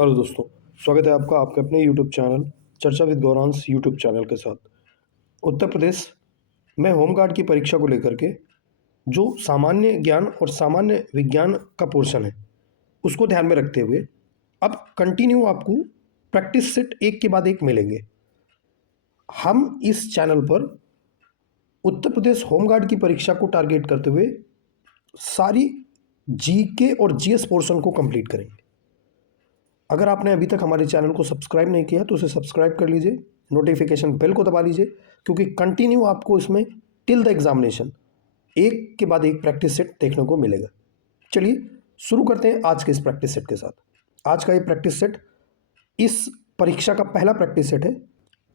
Hello दोस्तों, स्वागत है आपका आपके अपने यूट्यूब चैनल चर्चा विद गौरांश यूट्यूब चैनल के साथ। उत्तर प्रदेश में होमगार्ड की परीक्षा को लेकर के जो सामान्य ज्ञान और सामान्य विज्ञान का पोर्शन है उसको ध्यान में रखते हुए अब कंटिन्यू आपको प्रैक्टिस सेट एक के बाद एक मिलेंगे। हम इस चैनल पर उत्तर प्रदेश होमगार्ड की परीक्षा को टारगेट करते हुए सारी जीके और जीएस पोर्शन को कंप्लीट करेंगे। अगर आपने अभी तक हमारे चैनल को सब्सक्राइब नहीं किया तो उसे सब्सक्राइब कर लीजिए, नोटिफिकेशन बेल को दबा लीजिए, क्योंकि कंटिन्यू आपको इसमें टिल द एग्जामिनेशन एक के बाद एक प्रैक्टिस सेट देखने को मिलेगा। चलिए शुरू करते हैं आज के इस प्रैक्टिस सेट के साथ। आज का ये प्रैक्टिस सेट इस परीक्षा का पहला प्रैक्टिस सेट है।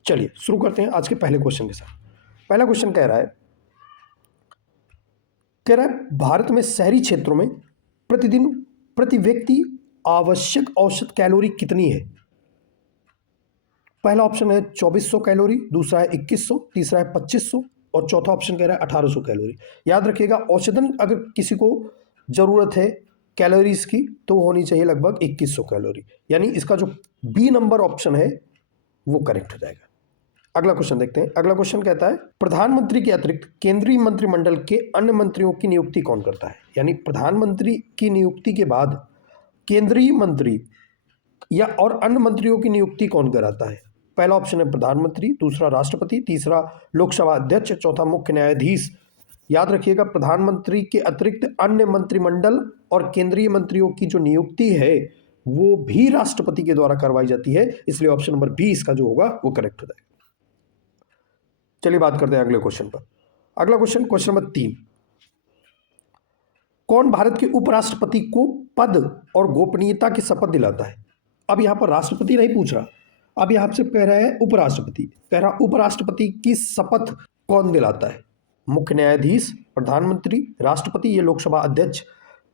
चलिए शुरू करते हैं आज के पहले क्वेश्चन के साथ। पहला क्वेश्चन कह रहा है भारत में शहरी क्षेत्रों में प्रतिदिन प्रति व्यक्ति आवश्यक औसत कैलोरी कितनी है। पहला ऑप्शन है 2400 कैलोरी, दूसरा है 2100, तीसरा है 2500 और चौथा ऑप्शन कह रहा है 1800 कैलोरी। याद रखिएगा, औसतन अगर किसी को जरूरत है कैलोरीज की तो होनी चाहिए लगभग 2100 कैलोरी, यानी इसका जो बी नंबर ऑप्शन है वो करेक्ट हो जाएगा। अगला क्वेश्चन देखते हैं। अगला क्वेश्चन कहता है प्रधानमंत्री के अतिरिक्त केंद्रीय मंत्रिमंडल के अन्य मंत्रियों की नियुक्ति कौन करता है। यानी प्रधानमंत्री की नियुक्ति के बाद केंद्रीय मंत्री या और अन्य मंत्रियों की नियुक्ति कौन कराता है। पहला ऑप्शन है प्रधानमंत्री, दूसरा राष्ट्रपति, तीसरा लोकसभा अध्यक्ष, चौथा मुख्य न्यायाधीश। याद रखिएगा, प्रधानमंत्री के अतिरिक्त अन्य मंत्रिमंडल और केंद्रीय मंत्रियों की जो नियुक्ति है वो भी राष्ट्रपति के द्वारा करवाई जाती है, इसलिए ऑप्शन नंबर बी इसका जो होगा वो करेक्ट हो जाएगा। चलिए बात करते हैं अगले क्वेश्चन पर। अगला क्वेश्चन नंबर 3, कौन भारत के उपराष्ट्रपति को पद और गोपनीयता की शपथ दिलाता है। अब यहां पर राष्ट्रपति नहीं पूछ रहा, अब यहां से कह रहा है उपराष्ट्रपति, कह रहा उपराष्ट्रपति की शपथ कौन दिलाता है। मुख्य न्यायाधीश, प्रधानमंत्री, राष्ट्रपति या लोकसभा अध्यक्ष।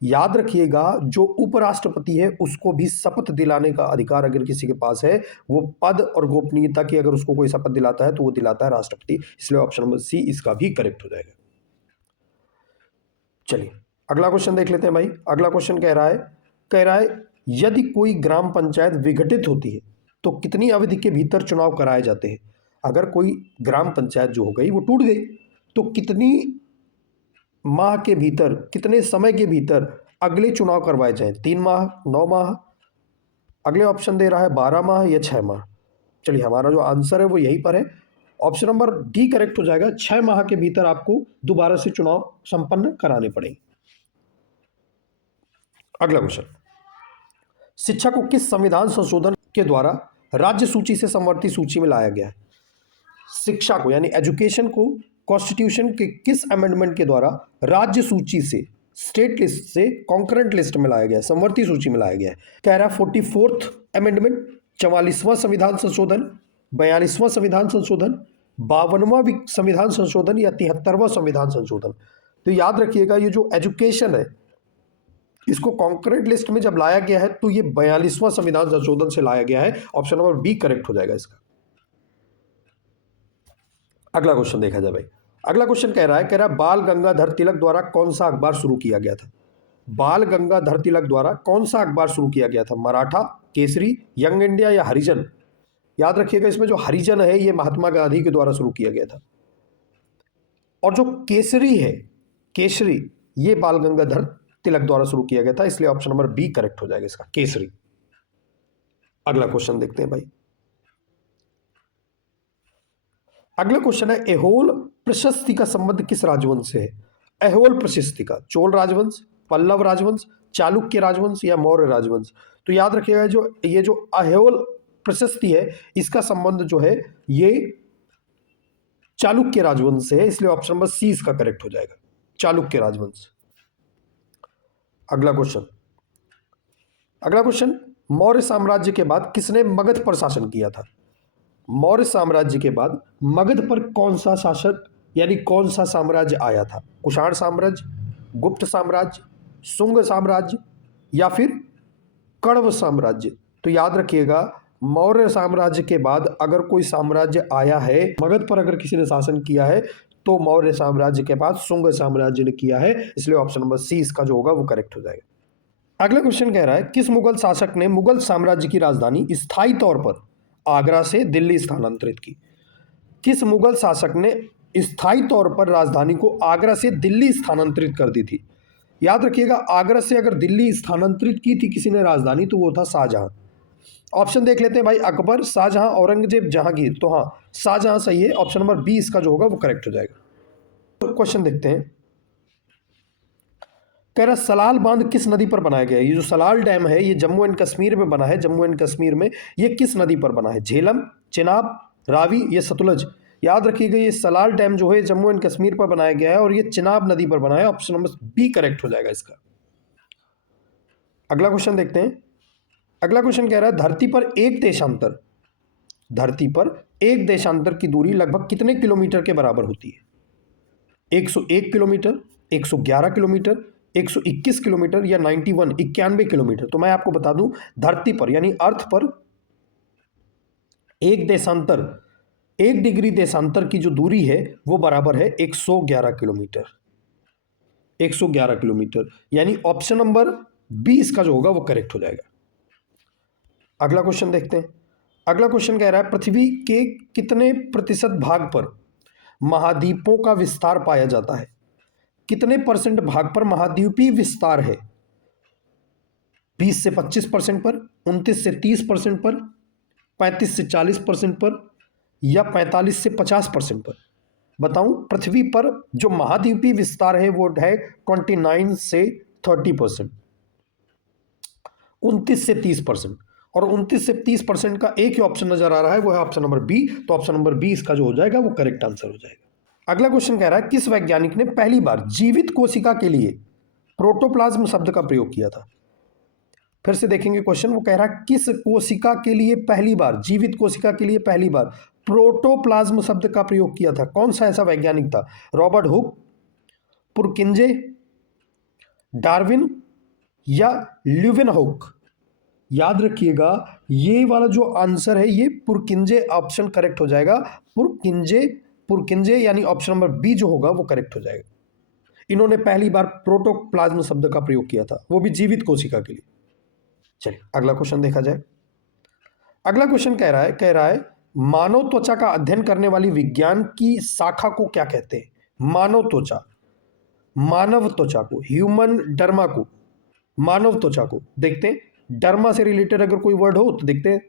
याद रखिएगा, जो उपराष्ट्रपति है उसको भी शपथ दिलाने का अधिकार अगर किसी के पास है, वो पद और गोपनीयता की अगर उसको कोई शपथ दिलाता है तो वो दिलाता है राष्ट्रपति, इसलिए ऑप्शन नंबर सी इसका भी करेक्ट हो जाएगा। चलिए अगला क्वेश्चन देख लेते हैं भाई। अगला क्वेश्चन कह रहा है यदि कोई ग्राम पंचायत विघटित होती है तो कितनी अवधि के भीतर चुनाव कराए जाते हैं। अगर कोई ग्राम पंचायत जो हो गई वो टूट गई तो कितनी माह के भीतर, कितने समय के भीतर अगले चुनाव करवाए जाएं। 3 माह, 9 माह, अगले ऑप्शन दे रहा है 12 माह या 6 माह। चलिए हमारा जो आंसर है वो यहीं पर है, ऑप्शन नंबर डी करेक्ट हो जाएगा। 6 माह के भीतर आपको दोबारा से चुनाव संपन्न कराने पड़ेंगे। अगला क्वेश्चन, शिक्षा को किस संविधान संशोधन के द्वारा राज्य सूची से समवर्ती सूची में लाया गया है। शिक्षा को यानी एजुकेशन को कॉन्स्टिट्यूशन के किस अमेंडमेंट के द्वारा राज्य सूची से, स्टेट लिस्ट से कॉन्करेंट लिस्ट में लाया गया है, समवर्ती सूची में लाया गया है। कह रहा है 44th अमेंडमेंट, 44वां संविधान संशोधन, 42वां संविधान संशोधन, 52वां संविधान संशोधन या 73वां संविधान संशोधन। तो याद रखिएगा, ये जो एजुकेशन है इसको कॉन्करेंट लिस्ट में जब लाया गया है तो ये 42वां संविधान संशोधन से लाया गया है, ऑप्शन नंबर बी करेक्ट हो जाएगा इसका। अगला क्वेश्चन देखा जाए भाई। अगला क्वेश्चन कह रहा है बाल गंगाधर तिलक द्वारा कौन सा अखबार शुरू किया गया था। बाल गंगाधर तिलक द्वारा कौन सा अखबार शुरू किया गया था। मराठा, केसरी, यंग इंडिया या हरिजन। याद रखिएगा, इसमें जो हरिजन है ये महात्मा गांधी के द्वारा शुरू किया गया था, और जो केसरी है, केसरी, ये बाल गंगाधर तिलक द्वारा शुरू किया गया था, इसलिए ऑप्शन नंबर बी करेक्ट हो जाएगा इसका, केसरी। अगला क्वेश्चन देखते हैं भाई। अगला क्वेश्चन है ऐहोल प्रशस्ति का संबंध किस राजवंश से है। ऐहोल प्रशस्ति का चोल राजवंश, पल्लव राजवंश, चालुक्य राजवंश या मौर्य राजवंश। तो याद रखिएगा, ये जो ऐहोल प्रशस्ति है इसका संबंध जो है ये चालुक्य राजवंश से है, इसलिए ऑप्शन नंबर सी इसका करेक्ट हो जाएगा, चालुक्य राजवंश। अगला क्वेश्चन, मौर्य साम्राज्य के बाद किसने मगध पर शासन किया था। मौर्य साम्राज्य के बाद मगध पर कौन सा शासक यानी कौन सा साम्राज्य आया था। कुषाण साम्राज्य, गुप्त साम्राज्य, शुंग साम्राज्य या फिर कण्व साम्राज्य। तो याद रखिएगा, मौर्य साम्राज्य के बाद अगर कोई साम्राज्य आया है, मगध पर अगर किसी ने शासन किया है तो मौर्य साम्राज्य के बाद शुंग साम्राज्य ने किया है, इसलिए ऑप्शन नंबर सी इसका जो होगा वो करेक्ट हो जाएगा। अगला क्वेश्चन कह रहा है किस मुगल शासक ने मुगल साम्राज्य की राजधानी स्थायी तौर पर आगरा से दिल्ली स्थानांतरित की? किस मुगल शासक ने स्थायी तौर पर राजधानी को आगरा से दिल्ली स्थानांतरित कर दी थी? याद रखिएगा, आगरा से अगर दिल्ली स्थानांतरित की थी किसी ने राजधानी तो वो था शाहजहां। ऑप्शन देख लेते हैं भाई, अकबर, शाहजहां, औरंगजेब, जहांगीर। तो हाँ, शाहजहां सही है, ऑप्शन नंबर बी इसका जो होगा वो करेक्ट हो जाएगा। तो क्वेश्चन देखते हैं, कह रहा सलाल बांध किस नदी पर बनाया गया है? ये जो सलाल डैम है ये जम्मू एंड कश्मीर में बना है, जम्मू एंड कश्मीर में। ये किस नदी पर बना है? झेलम, चिनाब, रावी या सतलुज? याद रखिएगा, ये सलाल डैम जो है जम्मू एंड कश्मीर पर बनाया गया है और ये चिनाब नदी पर बना है। ऑप्शन नंबर बी करेक्ट हो जाएगा इसका। अगला क्वेश्चन देखते हैं। अगला क्वेश्चन कह रहा है धरती पर एक देशांतर की दूरी लगभग कितने किलोमीटर के बराबर होती है? 101 किलोमीटर, 111 किलोमीटर, 121 किलोमीटर या 91 किलोमीटर? तो मैं आपको बता दूं, धरती पर यानी अर्थ पर एक देशांतर, 1 डिग्री देशांतर की जो दूरी है वो बराबर है 111 किलोमीटर। 111 किलोमीटर यानी ऑप्शन नंबर बी इसका जो होगा वो करेक्ट हो जाएगा। अगला क्वेश्चन देखते हैं। अगला क्वेश्चन कह रहा है पृथ्वी के कितने प्रतिशत भाग पर महाद्वीपों का विस्तार पाया जाता है? कितने परसेंट भाग पर महाद्वीपीय विस्तार है? 20 से 25% पर, 29 से 30% पर, 35 से 40% पर या 45 से 50% पर? बताऊं, पृथ्वी पर जो महाद्वीपीय विस्तार है वो है 29 से 30%, 29 से 30%। और 29 से 30% का एक ही ऑप्शन नजर आ रहा है, वो है ऑप्शन नंबर बी। तो ऑप्शन नंबर बी इसका जो हो जाएगा वो करेक्ट आंसर हो जाएगा। अगला क्वेश्चन कह रहा है किस वैज्ञानिक ने पहली बार जीवित कोशिका के लिए प्रोटोप्लाज्म शब्द का प्रयोग किया था? फिर से देखेंगे क्वेश्चन, वो कह रहा है किस कोशिका के लिए पहली बार, जीवित कोशिका के लिए पहली बार प्रोटोप्लाज्म शब्द का प्रयोग किया था? कौन सा ऐसा वैज्ञानिक था? रॉबर्ट हुक, पुरकिंजे, डार्विन या ल्यूवेनहुक? याद रखिएगा, ये वाला जो आंसर है ये पुरकिंजे ऑप्शन करेक्ट हो जाएगा। पुरकिंजे यानी ऑप्शन नंबर बी जो होगा वो करेक्ट हो जाएगा। इन्होंने पहली बार प्रोटोप्लाज्म शब्द का प्रयोग किया था, वो भी जीवित कोशिका के लिए। चलिए अगला क्वेश्चन देखा जाए। अगला क्वेश्चन कह रहा है मानव त्वचा का अध्ययन करने वाली विज्ञान की शाखा को क्या कहते हैं? मानव त्वचा को, ह्यूमन डर्मा को, मानव त्वचा को। देखते हैं डर्मा से रिलेटेड अगर कोई वर्ड हो तो देखते हैं।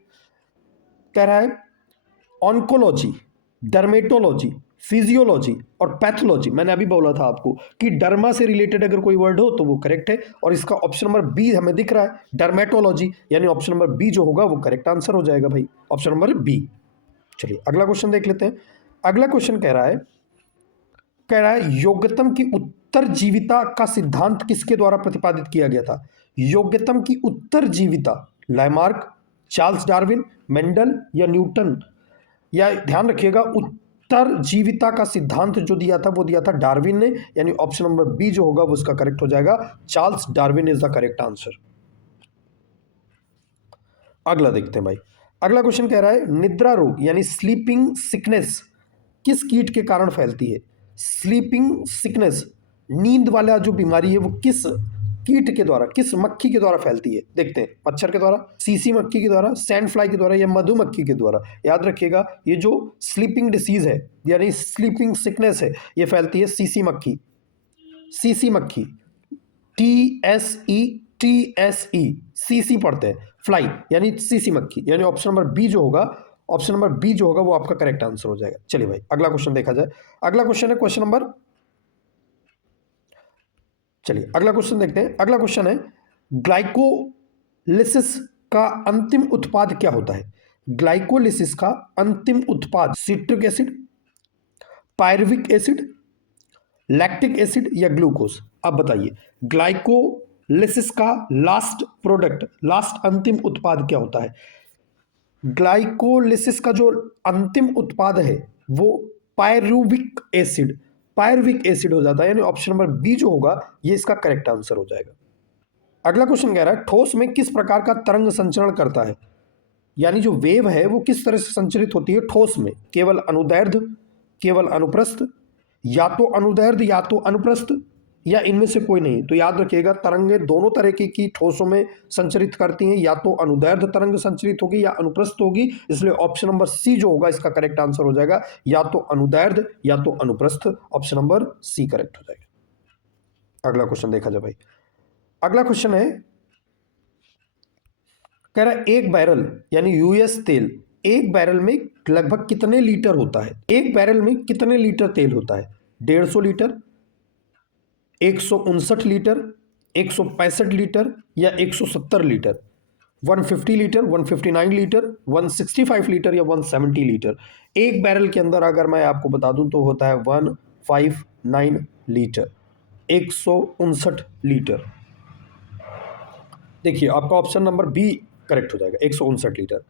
कह रहा है ऑन्कोलॉजी, डर्मेटोलॉजी, फिजियोलॉजी और पैथोलॉजी। मैंने अभी बोला था आपको कि डर्मा से रिलेटेड अगर कोई वर्ड हो तो वो करेक्ट है, और इसका ऑप्शन नंबर बी हमें दिख रहा है, डर्मेटोलॉजी, यानी ऑप्शन नंबर बी जो होगा वो करेक्ट आंसर हो जाएगा भाई, ऑप्शन नंबर बी। चलिए अगला क्वेश्चन देख लेते हैं। अगला क्वेश्चन कह रहा है योग्यतम की उत्तरजीविता का सिद्धांत किसके द्वारा प्रतिपादित किया गया था? योग्यतम की उत्तरजीविता, लैमार्क, चार्ल्स डार्विन, मेंडल या न्यूटन? या ध्यान रखिएगा, उत्तरजीविता का सिद्धांत जो दिया था वो दिया था डार्विन ने, यानी ऑप्शन नंबर बी जो होगा वो उसका करेक्ट हो जाएगा। Charles Darwin is the correct answer. अगला देखते हैं भाई। अगला क्वेश्चन कह रहा है निद्रा रोग यानी स्लीपिंग सिकनेस किस कीट के कारण फैलती है? स्लीपिंग सिकनेस, नींद वाला जो बीमारी है वो किस कीट के द्वारा, किस मक्खी के द्वारा फैलती है? देखते हैं, मच्छर के द्वारा, सीसी मक्खी के द्वारा, सैंड फ्लाई के द्वारा या मधुमक्खी के द्वारा? याद रखिएगा, ये जो स्लीपिंग डिसीज है यानी स्लीपिंग सिकनेस है ये फैलती है सीसी मक्खी, TSE सीसी पढ़ते हैं, फ्लाई यानी सीसी मक्खी, यानी ऑप्शन नंबर बी जो होगा, ऑप्शन नंबर बी जो होगा वो आपका करेक्ट आंसर हो जाएगा। चलिए भाई अगला क्वेश्चन देखा जाए। अगला क्वेश्चन है क्वेश्चन नंबर, चलिए अगला क्वेश्चन देखते हैं। अगला क्वेश्चन है ग्लाइकोलिसिस का अंतिम उत्पाद क्या होता है? ग्लाइकोलिसिस का अंतिम उत्पाद citric acid, pyruvic acid, lactic acid या ग्लूकोज? अब बताइए, ग्लाइकोलिसिस का लास्ट प्रोडक्ट, लास्ट अंतिम उत्पाद क्या होता है? ग्लाइकोलिसिस का जो अंतिम उत्पाद है वो पायरुविक एसिड हो जाता है, यानी ऑप्शन नंबर बी जो होगा ये इसका करेक्ट आंसर हो जाएगा। अगला क्वेश्चन कह रहा है ठोस में किस प्रकार का तरंग संचरण करता है? यानी जो वेव है वो किस तरह से संचरित होती है ठोस में? केवल अनुदैर्ध्य, केवल अनुप्रस्थ, या तो अनुदैर्ध्य या तो अनुप्रस्थ, या इनमें से कोई नहीं? तो याद रखिएगा, तरंगें दोनों तरह की ठोसों में संचरित करती हैं, या तो अनुदैर्ध्य तरंग संचरित होगी या अनुप्रस्थ होगी। इसलिए ऑप्शन नंबर सी जो होगा इसका करेक्ट आंसर हो जाएगा, या तो अनुदैर्ध्य या तो अनुप्रस्थ। ऑप्शन नंबर सी करेक्ट हो जाएगा। अगला क्वेश्चन देखा जाए भाई। अगला क्वेश्चन है, कह रहा है एक बैरल यानी यूएस तेल, एक बैरल में लगभग कितने लीटर होता है? एक बैरल में कितने लीटर तेल होता है? 150 लीटर, 159 लीटर, 165 लीटर या 170 लीटर? 150 लीटर, 159 लीटर, 165 लीटर या 170 लीटर? एक बैरल के अंदर अगर मैं आपको बता दूं तो होता है 159 लीटर, 159 लीटर। देखिए आपका ऑप्शन नंबर बी करेक्ट हो जाएगा, 159 लीटर।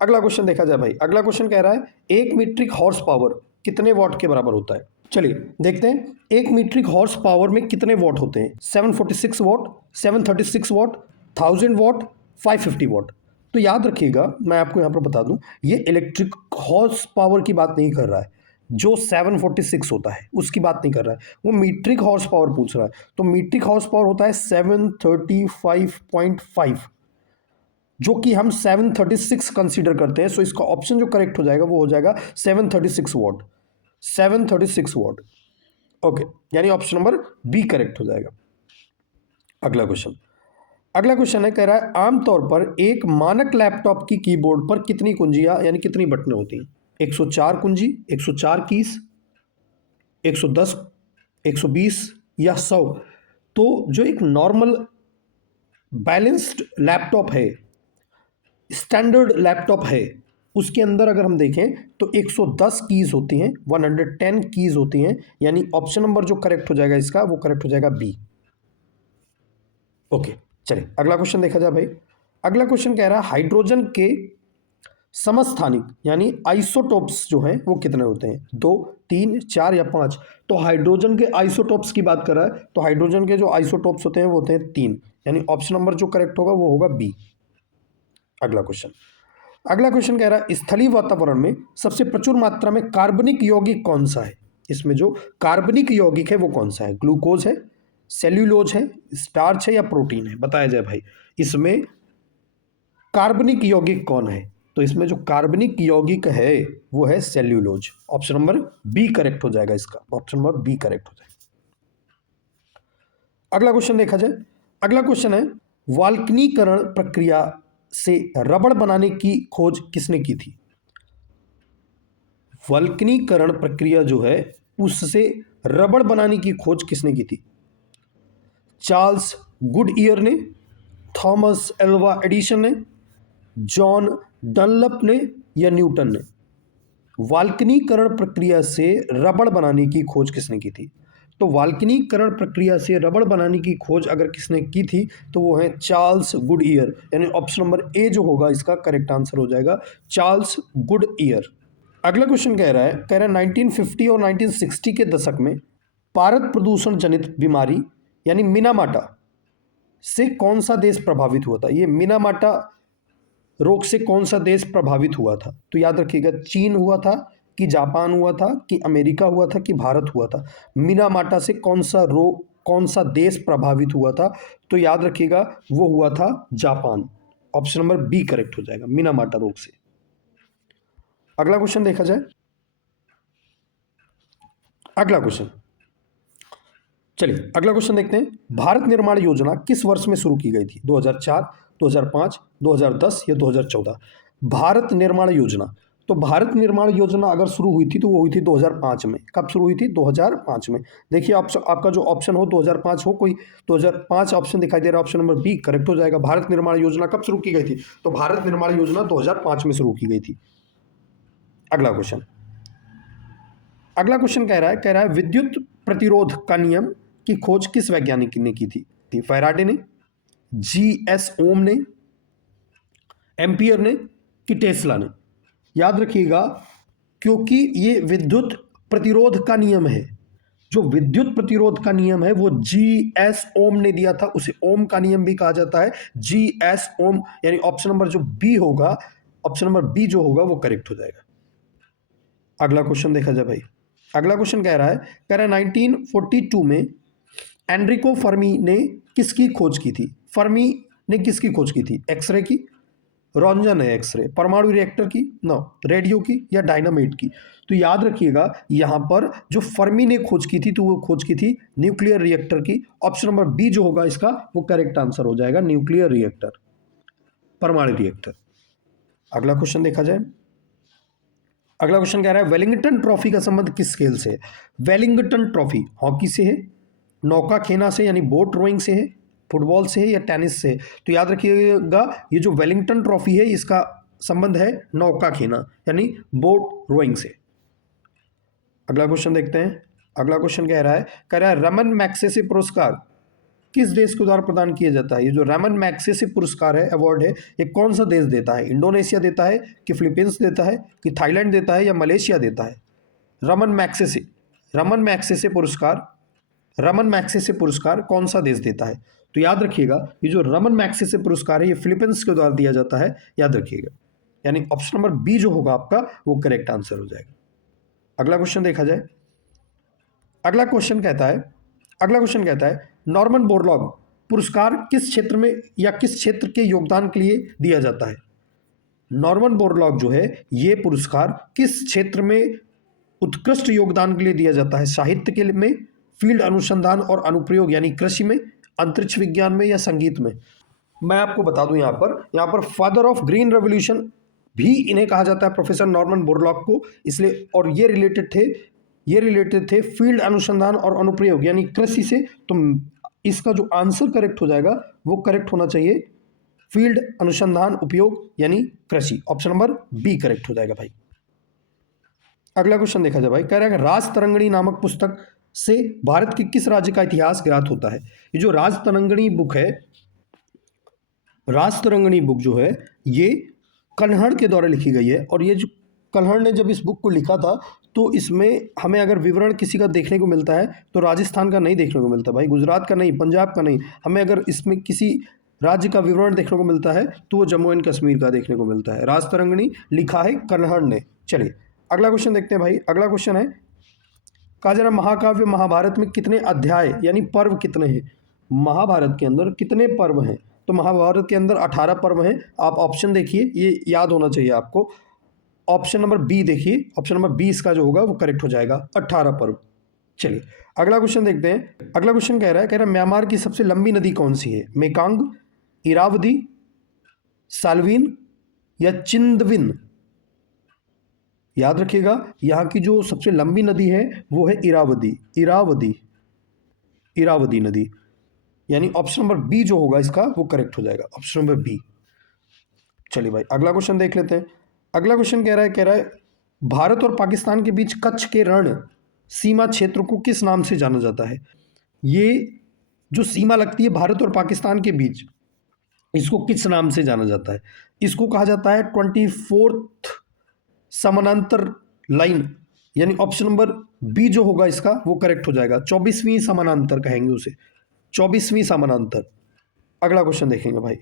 अगला क्वेश्चन देखा जाए भाई। अगला क्वेश्चन कह रहा है एक मीट्रिक हॉर्स पावर कितने वॉट के बराबर होता है? चलिए देखते हैं, एक मीट्रिक हॉर्स पावर में कितने वॉट होते हैं? 746 वॉट, 736 वॉट, 1000 वॉट, 550 वॉट? तो याद रखिएगा, मैं आपको यहां पर बता दूं, ये इलेक्ट्रिक हॉर्स पावर की बात नहीं कर रहा है। जो 746 होता है उसकी बात नहीं कर रहा है, वो मीट्रिक हॉर्स पावर पूछ रहा है। तो मीट्रिक हॉर्स पावर होता है 735.5, जो कि हम 736 कंसीडर करते हैं। सो इसका ऑप्शन जो करेक्ट हो जाएगा वो हो जाएगा 736 वॉट, 736 वॉट। ओके, यानी ऑप्शन नंबर बी करेक्ट हो जाएगा। अगला क्वेश्चन, अगला क्वेश्चन है, कह रहा है आमतौर पर एक मानक लैपटॉप की कीबोर्ड पर कितनी कुंजियां यानी कितनी बटनें होती हैं? 104 कुंजी, 104 कीज, 110, 120 या 100? तो जो एक नॉर्मल बैलेंस्ड लैपटॉप है, स्टैंडर्ड लैपटॉप है, उसके अंदर अगर हम देखें तो 110 कीज होती हैं, 110 कीज होती हैं। यानी ऑप्शन नंबर जो करेक्ट हो जाएगा इसका वो करेक्ट हो जाएगा बी। ओके, चलिए अगला क्वेश्चन देखा जाए भाई। अगला क्वेश्चन कह रहा है हाइड्रोजन के समस्थानिक यानी आइसोटोप्स जो हैं वो कितने होते हैं? 2, 3, 4 या 5? तो हाइड्रोजन के आइसोटोप्स की बात कर रहा है, तो हाइड्रोजन के जो आइसोटोप्स होते हैं वो होते हैं 3। यानी ऑप्शन नंबर जो करेक्ट होगा वो होगा बी। अगला क्वेश्चन, अगला क्वेश्चन कह रहा है स्थलीय वातावरण में सबसे प्रचुर मात्रा में कार्बनिक यौगिक कौन सा है? इसमें जो कार्बनिक यौगिक है वो कौन सा है? ग्लूकोज है, सेल्यूलोज है, स्टार्च है या प्रोटीन है? बताया जाए भाई, इसमें कार्बनिक यौगिक कौन है? तो इसमें जो कार्बनिक यौगिक है वो है cellulose. Option number B correct हो जाएगा इसका, ऑप्शन नंबर बी करेक्ट हो जाएगा। अगला क्वेश्चन देखा जाए। अगला क्वेश्चन है वाल्कनीकरण प्रक्रिया से रबड़ बनाने की खोज किसने की थी? वल्कनीकरण प्रक्रिया जो है उससे रबड़ बनाने की खोज किसने की थी? चार्ल्स गुडईयर ने, थॉमस एल्वा एडिसन ने, जॉन डनलप ने या न्यूटन ने? वाल्कनीकरण प्रक्रिया से रबड़ बनाने की खोज किसने की थी? तो वाल्कनीकरण प्रक्रिया से रबड़ बनाने की खोज अगर किसने की थी तो वो है चार्ल्स गुडईयर। यानी ऑप्शन नंबर ए जो होगा इसका करेक्ट आंसर हो जाएगा, चार्ल्स गुडईयर। अगला क्वेश्चन कह रहा है 1950 और 1960 के दशक में पारद प्रदूषण जनित बीमारी यानी मिनामाटा से कौन सा देश प्रभावित हुआ था? ये मिनामाटा रोग से कौन सा देश प्रभावित हुआ था? तो याद रखिएगा, चीन हुआ था कि जापान हुआ था कि अमेरिका हुआ था कि भारत हुआ था? मिनामाटा से कौन सा रोग, कौन सा देश प्रभावित हुआ था? तो याद रखिएगा वो हुआ था Japan. Option number B correct हो जाएगा, मिनामाटा रोग से। अगला क्वेश्चन देखा जाए। अगला क्वेश्चन, चलिए अगला क्वेश्चन देखते हैं। भारत निर्माण योजना किस वर्ष में शुरू की गई थी? 2004, 2005, 2010 या 2014? भारत निर्माण योजना, तो भारत निर्माण योजना अगर शुरू हुई थी तो वो हुई थी 2005 में। कब शुरू हुई थी? 2005 में। देखिए आपका जो ऑप्शन हो 2005 हो कोई, 2005 ऑप्शन दिखाई दे रहा है, ऑप्शन नंबर बी करेक्ट हो जाएगा। भारत निर्माण योजना कब शुरू की गई थी? तो भारत निर्माण योजना 2005 में शुरू की गई थी। अगला क्वेश्चन, अगला क्वेश्चन कह रहा है विद्युत प्रतिरोध का नियम की खोज किस वैज्ञानिक ने की थी? फैराडे ने, जीएस ओम ने, एम्पियर ने कि टेस्ला ने? याद रखिएगा, क्योंकि ये विद्युत प्रतिरोध का नियम है, जो विद्युत प्रतिरोध का नियम है वो जीएस ओम ने दिया था, उसे ओम का नियम भी कहा जाता है, जीएस ओम। यानी ऑप्शन नंबर जो बी होगा, ऑप्शन नंबर बी जो होगा वो करेक्ट हो जाएगा। अगला क्वेश्चन देखा जाए भाई। अगला क्वेश्चन कह रहा है 1942 में एनरिको फर्मी ने किसकी खोज की थी? फर्मी ने किसकी खोज की थी? एक्सरे की, रोंजन है एक्सरे, परमाणु रिएक्टर की, नो, रेडियो की या डायनामाइट की? तो याद रखिएगा यहाँ पर जो फर्मी ने खोज की थी तो वो खोज की थी न्यूक्लियर रिएक्टर की। ऑप्शन नंबर बी जो होगा इसका वो करेक्ट आंसर हो जाएगा, न्यूक्लियर रिएक्टर, परमाणु रिएक्टर। अगला क्वेश्चन देखा जाए। अगला क्वेश्चन कह रहा है वेलिंगटन ट्रॉफी का संबंध किस खेल से है? वेलिंगटन ट्रॉफी हॉकी से है, नौका खेना से यानी बोट रोइंग से है, फुटबॉल से है या टेनिस से है? तो याद रखिएगा ये जो वेलिंगटन ट्रॉफी है इसका संबंध है नौका खेना यानी बोट रोइंग से। अगला क्वेश्चन देखते हैं। अगला क्वेश्चन कह रहा है रमन मैग्सेसे पुरस्कार किस देश के द्वारा प्रदान किया जाता है? ये जो रमन मैग्सेसे पुरस्कार है, अवार्ड है, ये कौन सा देश देता है? इंडोनेशिया देता है कि फिलीपींस देता है कि थाईलैंड देता है या मलेशिया देता है? रमन मैग्सेसे पुरस्कार, रमन मैग्सेसे पुरस्कार कौन सा देश देता है? तो याद रखिएगा ये जो रमन मैग्सेसे पुरस्कार है ये फिलीपींस के द्वारा दिया जाता है, याद रखिएगा। यानी ऑप्शन नंबर बी जो होगा आपका वो करेक्ट आंसर हो जाएगा। अगला क्वेश्चन देखा जाए। अगला क्वेश्चन कहता है नॉर्मन बोरलॉग पुरस्कार किस क्षेत्र में या किस क्षेत्र के योगदान के लिए दिया जाता है? नॉर्मन बोरलॉग जो है ये पुरस्कार किस क्षेत्र में उत्कृष्ट योगदान के लिए दिया जाता है? साहित्य के में, फील्ड अनुसंधान और अनुप्रयोग यानी कृषि में, अंतरिक्ष विज्ञान में या संगीत में? मैं आपको बता दूं यहाँ पर फादर ऑफ ग्रीन रेवोल्यूशन भी इन्हें कहा जाता है, प्रोफेसर नॉर्मन बोरलॉग को, इसलिए। और ये रिलेटेड थे फील्ड अनुसंधान और अनुप्रयोग यानी कृषि से। तो इसका जो आंसर करेक्ट हो जाएगा वो करेक्ट होना चाहिए फील्ड अनुसंधान उपयोग यानी कृषि। ऑप्शन नंबर बी करेक्ट हो जाएगा भाई। अगला क्वेश्चन देखा जाए भाई। कह रहा है राज तरंगिणी नामक पुस्तक से भारत के किस राज्य का इतिहास ज्ञात होता है? ये जो राज तरंगिणी बुक है, राज तरंगिणी बुक जो है ये कन्हड़ के द्वारा लिखी गई है। और ये जो कन्हड़ ने जब इस बुक को लिखा था तो इसमें हमें अगर विवरण किसी का देखने को मिलता है तो राजस्थान का नहीं देखने को मिलता भाई, गुजरात का नहीं, पंजाब का नहीं। हमें अगर इसमें किसी राज्य का विवरण देखने को मिलता है तो वो जम्मू एंड कश्मीर का देखने को मिलता है। राज तरंगिणी लिखा है कन्हड़ ने। चलिए अगला क्वेश्चन देखते हैं भाई। अगला क्वेश्चन है कहा जा रहा महाकाव्य महाभारत में कितने अध्याय यानी पर्व कितने हैं? महाभारत के अंदर कितने पर्व हैं? तो महाभारत के अंदर 18 पर्व हैं। आप ऑप्शन देखिए, ये याद होना चाहिए आपको। ऑप्शन नंबर बी देखिए, ऑप्शन नंबर बी इसका जो होगा वो करेक्ट हो जाएगा, 18 पर्व। चलिए अगला क्वेश्चन देखते हैं। अगला क्वेश्चन कह रहा है म्यांमार की सबसे लंबी नदी कौन सी है? मेकांग, इरावदी, साल्विन या चिंदविन? याद रखिएगा यहाँ की जो सबसे लंबी नदी है वो है इरावदी नदी। यानी ऑप्शन नंबर बी जो होगा इसका वो करेक्ट हो जाएगा, ऑप्शन नंबर बी। चलिए भाई अगला क्वेश्चन देख लेते हैं। अगला क्वेश्चन कह रहा है भारत और पाकिस्तान के बीच कच्छ के रण सीमा क्षेत्र को किस नाम से जाना जाता है? ये जो सीमा लगती है भारत और पाकिस्तान के बीच, इसको किस नाम से जाना जाता है? इसको कहा जाता है 24th समानांतर लाइन, यानी ऑप्शन नंबर बी जो होगा इसका वो करेक्ट हो जाएगा, 24वीं समानांतर कहेंगे उसे, 24वीं समानांतर। अगला क्वेश्चन देखेंगे भाई।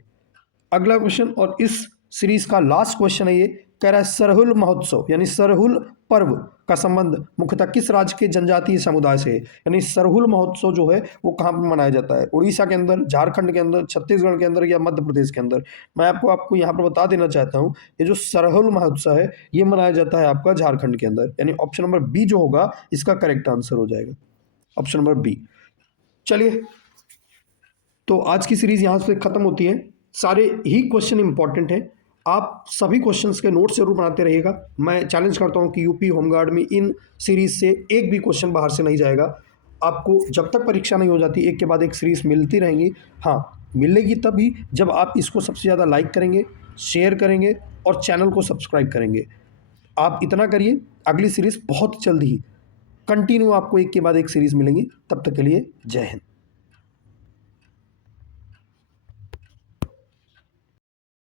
अगला क्वेश्चन और इस सीरीज का लास्ट क्वेश्चन है, ये कह रहा है सरहुल महोत्सव यानी सरहुल पर्व का संबंध मुख्यतः किस राज्य के जनजातीय समुदाय से है? यानी सरहुल महोत्सव जो है वो कहाँ पर मनाया जाता है? उड़ीसा के अंदर, झारखंड के अंदर, छत्तीसगढ़ के अंदर या मध्य प्रदेश के अंदर? मैं आपको यहाँ पर बता देना चाहता हूँ ये जो सरहुल महोत्सव है ये मनाया जाता है आपका झारखंड के अंदर। यानी ऑप्शन नंबर बी जो होगा इसका करेक्ट आंसर हो जाएगा, ऑप्शन नंबर बी। चलिए तो आज की सीरीज यहाँ से खत्म होती है। सारे ही क्वेश्चन इंपॉर्टेंट हैं, आप सभी क्वेश्चंस के नोट्स जरूर बनाते रहिएगा। मैं चैलेंज करता हूँ कि यूपी होमगार्ड में इन सीरीज से एक भी क्वेश्चन बाहर से नहीं जाएगा। आपको जब तक परीक्षा नहीं हो जाती एक के बाद एक सीरीज मिलती रहेंगी। हाँ, मिलेगी तभी जब आप इसको सबसे ज़्यादा लाइक करेंगे, शेयर करेंगे और चैनल को सब्सक्राइब करेंगे। आप इतना करिए, अगली सीरीज बहुत जल्दी ही कंटिन्यू आपको एक के बाद एक सीरीज मिलेंगी। तब तक के लिए जय हिंद।